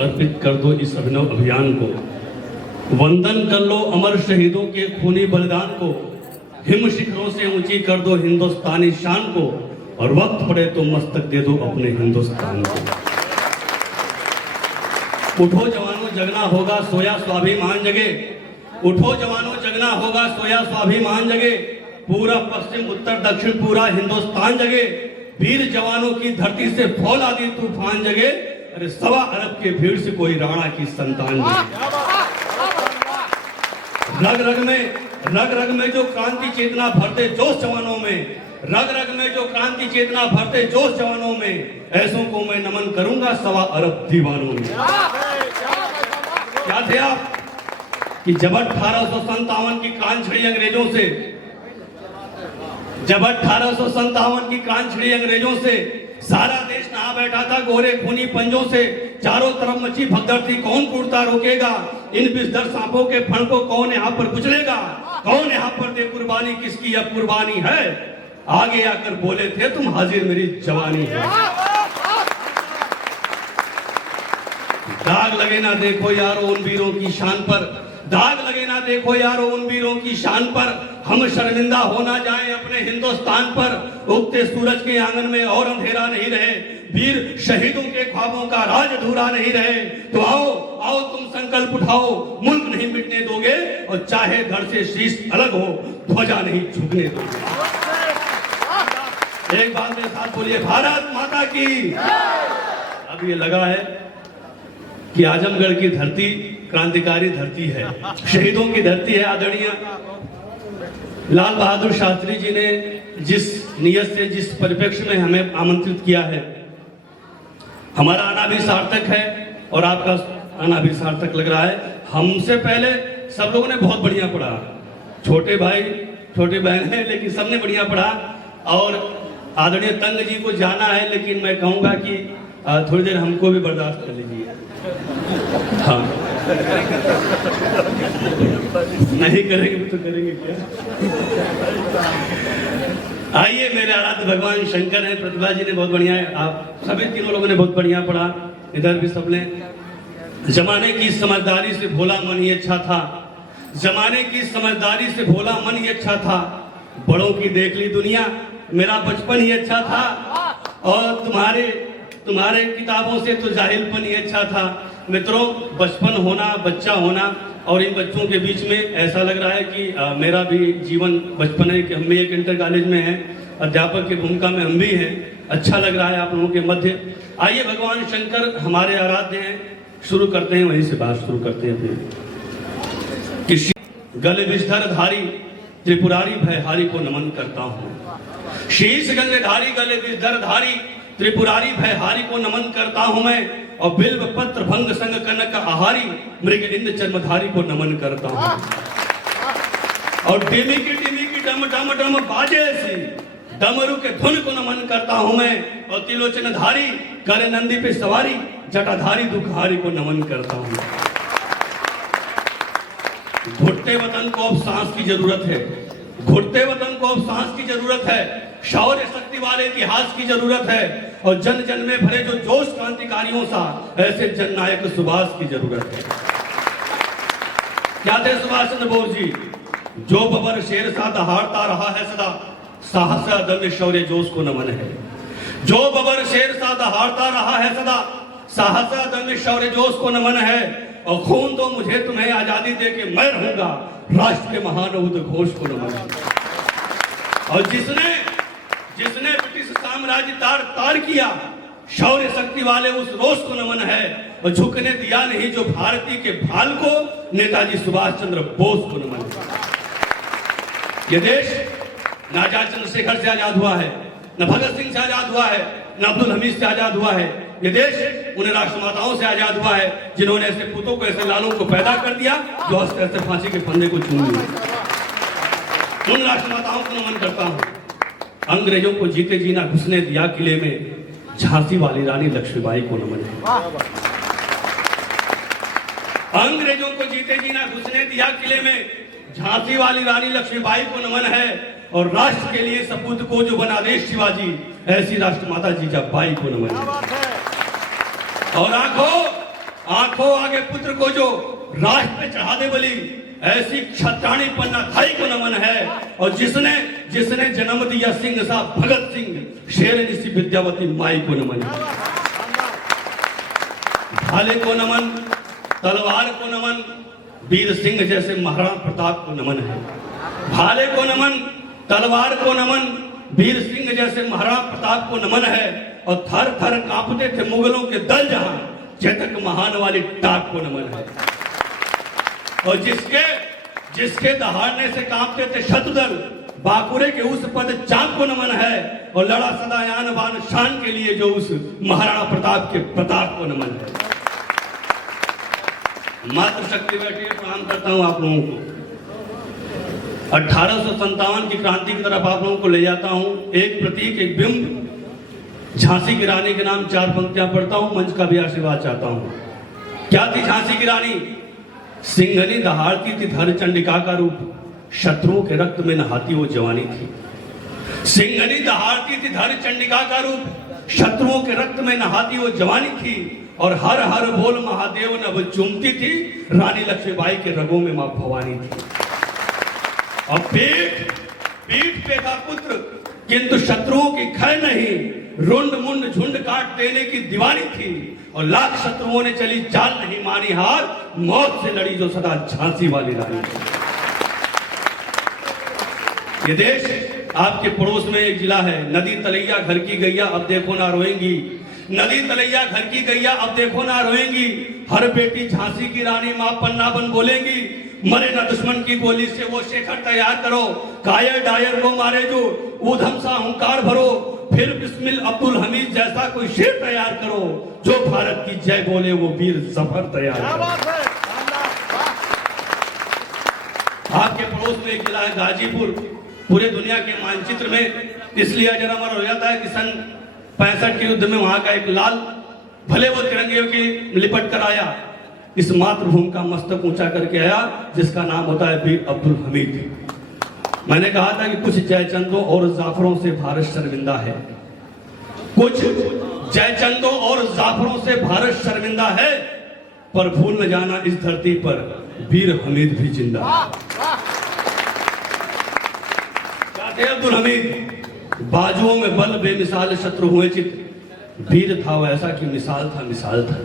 अर्पित कर दो इस अभिनव अभियान को। वंदन कर लो अमर शहीदों के खूनी बलिदान को, हिम शिखरों से ऊंची कर दो हिंदुस्तानी शान को, और वक्त पड़े तो मस्तक दे दो अपने हिंदुस्तान को। उठो जवानों जगना होगा सोया स्वाभिमान जगे, उठो जवानों जगना होगा सोया स्वाभिमान जगे, पूरा पश्चिम उत्तर दक्षिण पूरा हिंदुस्तान जगे, वीर जवानों की धरती से फौलादी तूफान जगे, अरे 1.25 अरब के भीड़ से कोई राणा की संतान जगे। रग रग में जो क्रांति चेतना भरते जोश जवानों में, रग रग में जो क्रांति चेतना भरते जोश जवानों में, ऐसों को मैं नमन करूंगा 1.25 अरब दीवानों में। क्या थे आप कि जब 1857 की क्रांति छिड़ी अंग्रेजों से, जब 1857 की क्रांति छिड़ी अंग्रेजों से, सारा देश नहा बैठा था गोरे खूनी पंजों से, चारों तरफ मची भगदड़ थी कौन कूटता रोकेगा, इन विषधर सांपों के फण को कौन यहाँ पर कुचलेगा, कौन यहाँ पर दे कुर्बानी किसकी अब कुर्बानी है, आगे आकर बोले थे तुम हाजिर मेरी जवानी है। दाग लगे ना देखो यारो उन वीरों की शान पर, दाग लगे ना देखो यारो उन वीरों की शान पर, हम शर्मिंदा होना जाएं अपने हिंदुस्तान पर, उगते सूरज के आंगन में और अंधेरा नहीं रहे, वीर शहीदों के ख्वाबों का राज अधूरा नहीं रहे, तो आओ आओ तुम संकल्प उठाओ, मुल्क नहीं मिटने दोगे, और चाहे धड़ से शीश अलग हो ध्वजा नहीं झुकने दोगे। एक बात मेरे साथ बोलिए, भारत माता की। अब ये लगा है कि आजमगढ़ की धरती क्रांतिकारी धरती है, शहीदों की धरती है। आदरणीय लाल बहादुर शास्त्री जी ने जिस नियत से जिस परिप्रेक्ष्य में हमें आमंत्रित किया है, हमारा आना भी सार्थक है और आपका आना भी सार्थक लग रहा है। हमसे पहले सब लोगों ने बहुत बढ़िया पढ़ा, छोटे भाई छोटे बहन है लेकिन सबने बढ़िया पढ़ा, और आदरणीय तंग जी को जाना है, लेकिन मैं कहूंगा कि थोड़ी देर हमको भी बर्दाश्त कर लीजिए। हाँ नहीं करेंगे तो करेंगे क्या। आइए, मेरे आराध्य भगवान शंकर हैं, प्रतिभा जी ने बहुत बढ़िया है, आप सभी तीनों लोगों ने बहुत बढ़िया पढ़ा, इधर भी सबने। जमाने की समझदारी से भोला मन ही अच्छा था, जमाने की समझदारी से भोला मन ही अच्छा था, बड़ों की देख ली दुनिया मेरा बचपन ही अच्छा था, और तुम्हारे किताबों से तो जाहिलपन ही अच्छा था। मित्रों, बचपन होना, बच्चा होना, और इन बच्चों के बीच में ऐसा लग रहा है कि मेरा भी जीवन बचपन है कि हम भी एक इंटर कॉलेज में हैं, अध्यापक की भूमिका में हम भी हैं। अच्छा लग रहा है आप लोगों के मध्य। आइए, भगवान शंकर हमारे आराध्य हैं, शुरू करते हैं, वहीं से बात शुरू करते हैं फिर। किसी गले विषधर धारी त्रिपुरारी भयहारी को नमन करता हूँ, शीश गंगधारी गले विषधर धारी त्रिपुरारी भयहारी को नमन करता हूं मैं, और बिल्व पत्र भंग संग कनक आहारी मृग इंद्र चर्मधारी को नमन करता हूं। और डिमी की डम डम डम बाजे सी डमरू के धुन को नमन करता हूं मैं, और तिलोचन धारी करे नंदी पे सवारी जटाधारी दुखहारी को नमन करता हूं। घुटते वतन को अब सांस की जरूरत है, घुटते वतन को अब सांस की जरूरत है, शौर्य शक्ति वाले इतिहास की जरूरत है, और जन जन में भरे जो जोश क्रांतिकारियों सा ऐसे जननायक सुभाष की जरूरत है। क्या थे सुभाष चंद्र बोस जी? जो बबर शेर सा दहाड़ता रहा है सदा, साहस अदम्य शौर्य जोश को नमन है। जो बबर शेर सा दहाड़ता रहा है सदा, साहस अदम्य शौर्य जोश को नमन है, और खून दो मुझे तुम्हें आजादी दे के मैं रहूंगा राष्ट्र के महान उद्घोष को नमन है। और जिसने ब्रिटिश साम्राज्य तार किया, शौर्य शक्ति वाले उस रोष को नमन है, और झुकने दिया नहीं जो भारती के भाल को, नेताजी सुभाष चंद्र बोस को नमन है। यह देश न आजाद चंद्रशेखर से आजाद हुआ है, न भगत सिंह से आजाद हुआ है, न अब्दुल हमीद से आजाद हुआ है। यह देश उन राष्ट्रमाताओं से आजाद हुआ है जिन्होंने ऐसे पुतों को, ऐसे लालों को पैदा कर दिया जो हंसते हंसते फांसी के फंदे को चूम लिए। उन राष्ट्रमाताओं को नमन करता हूं। अंग्रेजों को जीते जीना घुसने दिया किले में, झांसी वाली रानी लक्ष्मीबाई को नमन है। अंग्रेजों को जीते जीना घुसने दिया किले में, झांसी वाली रानी लक्ष्मीबाई को नमन है, और राष्ट्र के लिए सपूत को जो बना दे शिवाजी, ऐसी राष्ट्रमाता जीजाबाई को नमन है। और आंखों आगे पुत्र को जो राष्ट्र पे चढ़ा दे बलि, ऐसी क्षत्राणी पन्नाथाई को नमन है। और जिसने जिसने जन्म दिया सिंह सा भगत सिंह, शेरनी सी विद्यावती माई को नमन है। भाले को नमन, तलवार को नमन, वीर सिंह जैसे महाराणा प्रताप को नमन है। भाले को नमन, तलवार को नमन, वीर सिंह जैसे महाराणा प्रताप को नमन है। और थर थर कांपते थे मुगलों के दल जहां, चेतक महान वाली टाक को नमन है। और जिसके दहाड़ने से कांपते थे शत्रुदल, बाकुरे के उस पद चांद को नमन है। और लड़ा सदा यान बान शान के लिए जो उस महाराणा प्रताप के प्रताप को नमन है। मातृशक्ति बैठी है, प्रणाम करता हूं आप लोगों को। 1857 की क्रांति की तरफ आप लोगों को ले जाता हूं। एक प्रतीक, एक बिंब, झांसी की रानी के नाम 4 पंक्तियां पढ़ता हूं, मंच का भी आशीर्वाद चाहता हूं। क्या थी झांसी की रानी? सिंघनी दहाड़ती थी धर चंडिका का रूप, शत्रुओं के रक्त में नहाती वो जवानी थी। सिंघनी दहाड़ती थी धर चंडिका का रूप, शत्रुओं के रक्त में नहाती वो जवानी थी। और हर हर बोल महादेव नभ चूमती थी, रानी लक्ष्मीबाई के रगों में मां भवानी थी। और पीठ पे था पुत्र, किंतु शत्रुओं की खैर नहीं, रुंड मुंड झुंड काट देने की दीवानी थी। और लाख शत्रुओं ने चली चाल नहीं मानी हार, मौत से लड़ी जो सदा झांसी वाली रानी थी। ये देश आपके पड़ोस में एक जिला है, नदी तलैया घर की गैया अब देखो ना रोएंगी। नदी तलैया घर की गैया अब देखो ना रोएंगी। हर बेटी झांसी की रानी मां पन्ना बन बोलेंगी। मरे न दुश्मन की गोली से वो शेखर तैयार करो, कायर डायर को मारे जो ऊधम सा हुंकार भरो। फिर बिस्मिल अब्दुल हमीद जैसा कोई शेर तैयार करो, जो भारत की जय बोले वो वीर जफर तैयार करो। आपके पड़ोस में एक जिला है गाजीपुर, पूरे दुनिया के मानचित्र में इसलिए अजर अमर हो जाता है कि सन 65 के युद्ध में वहां का एक लाल, भले वो तिरंगे की लिपट कर आया, इस मातृभूमि का मस्तक ऊंचा करके आया, जिसका नाम होता है वीर अब्दुल हमीद। मैंने कहा था कि कुछ जयचंदों और जाफरों से भारत शर्मिंदा है, कुछ जयचंदों और जाफरों से भारत शर्मिंदा है, पर भूल न जाना इस धरती पर वीर हमीद भी जिंदा है। अब्दुल हमीद, बाजुओं में बल बेमिसाल शत्रु हुए चित, वीर था वैसा कि मिसाल था मिसाल था।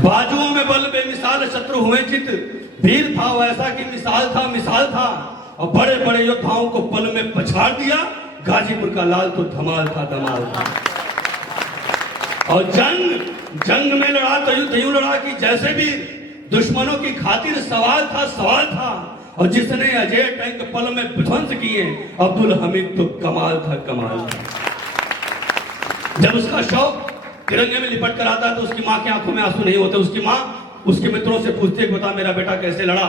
बाजुओं में बल बेमिसाल शत्रु हुए चित, वीर था वैसा कि मिसाल था मिसाल था। और बड़े बड़े योद्धाओं को पल में पछाड़ दिया, गाजीपुर का लाल तो धमाल था धमाल था। और जंग में लड़ा तो युद्ध यूं लड़ा कि जैसे भी दुश्मनों की खातिर सवाल था। और जिसने अजय टैंक पल में विध्वंस किए, अब्दुल हमीद तो कमाल था कमाल था। जब उसका शव तिरंगे में लिपट कर आता तो उसकी मां की आंखों में आंसू नहीं होते। उसकी मां उसके मित्रों से पूछती है, बता मेरा बेटा कैसे लड़ा।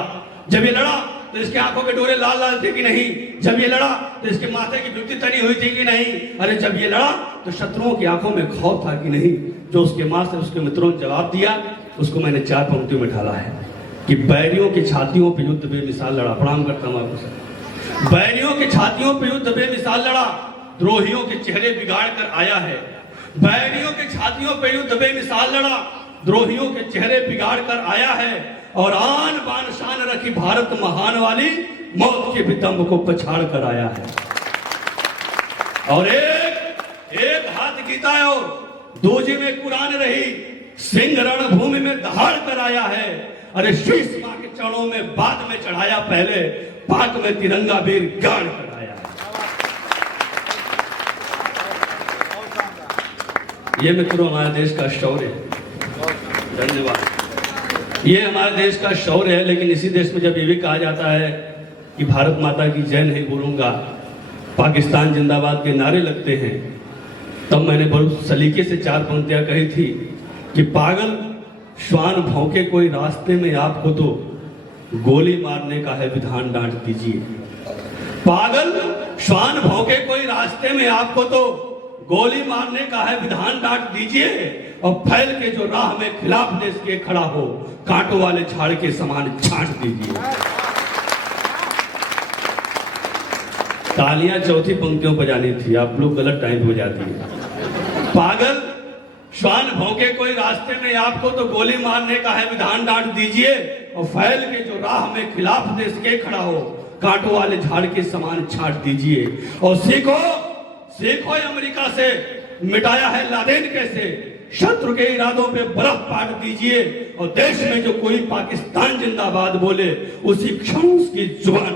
जब ये लड़ा तो इसके आंखों के डोरे लाल लाल थे कि नहीं, जब ये लड़ा तो इसके माथे की ब्यूटी तनी हुई थी कि नहीं, अरे जब ये लड़ा तो शत्रुओं की आंखों में खौफ था कि नहीं। जो उसके मां से उसके मित्रों ने जवाब दिया, उसको मैंने 4 पंक्तियों में ढाला है कि बैरियों की छातियों पे युद्ध बेमिसाल लड़ा। प्रणाम करता हूं आपको। बैरियों की छातियों पे युद्ध बेमिसाल लड़ा, द्रोहियों के चेहरे बिगाड़ कर आया है। बैरियों की छातियों पे युद्ध बेमिसाल लड़ा, द्रोहियों के चेहरे बिगाड़ कर आया है। और आन बान शान रखी भारत महान वाली, मौत के विदम्भ को पछाड़ कर आया है। और एक हाथ गीता और दूजे में कुरान रही, सिंह रणभूमि में दहाड़ कर आया है। अरे शीश मां के चरणों में बाद में चढ़ाया, पहले पाक में तिरंगा वीर गाड़ कर आया। ये मित्रों हमारे देश का शौर्य है। धन्यवाद। ये हमारे देश का शौर्य है। लेकिन इसी देश में जब ये भी कहा जाता है कि भारत माता की जय नहीं बोलूंगा, पाकिस्तान जिंदाबाद के नारे लगते हैं, तब मैंने बहुत सलीके से 4 पंक्तियां कही थी कि पागल श्वान भौंके कोई रास्ते में आपको तो गोली मारने का है विधान डांट दीजिए। पागल श्वान भौंके कोई रास्ते में आपको तो गोली मारने का है विधान डांट दीजिए। और फैल के जो राह में खिलाफ देश के खड़ा हो, कांटों वाले झाड़ के समान छांट दीजिए। तालियां चौथी पंक्तियों पर जानी थी, आप लोग गलत टाइम हो जाती है। पागल श्वान भौंके कोई रास्ते में आपको तो गोली मारने का है, विधान डांट दीजिए और फैल के जो राह में खिलाफ देश के खड़ा हो, कांटों वाले झाड़ के समान छाट दीजिए। और सीखो सीखो अमेरिका से मिटाया है लादेन कैसे, शत्रु के इरादों पे बर्फ पाट दीजिए और देश में जो कोई पाकिस्तान जिंदाबाद बोले उसी क्षण उसकी जुबान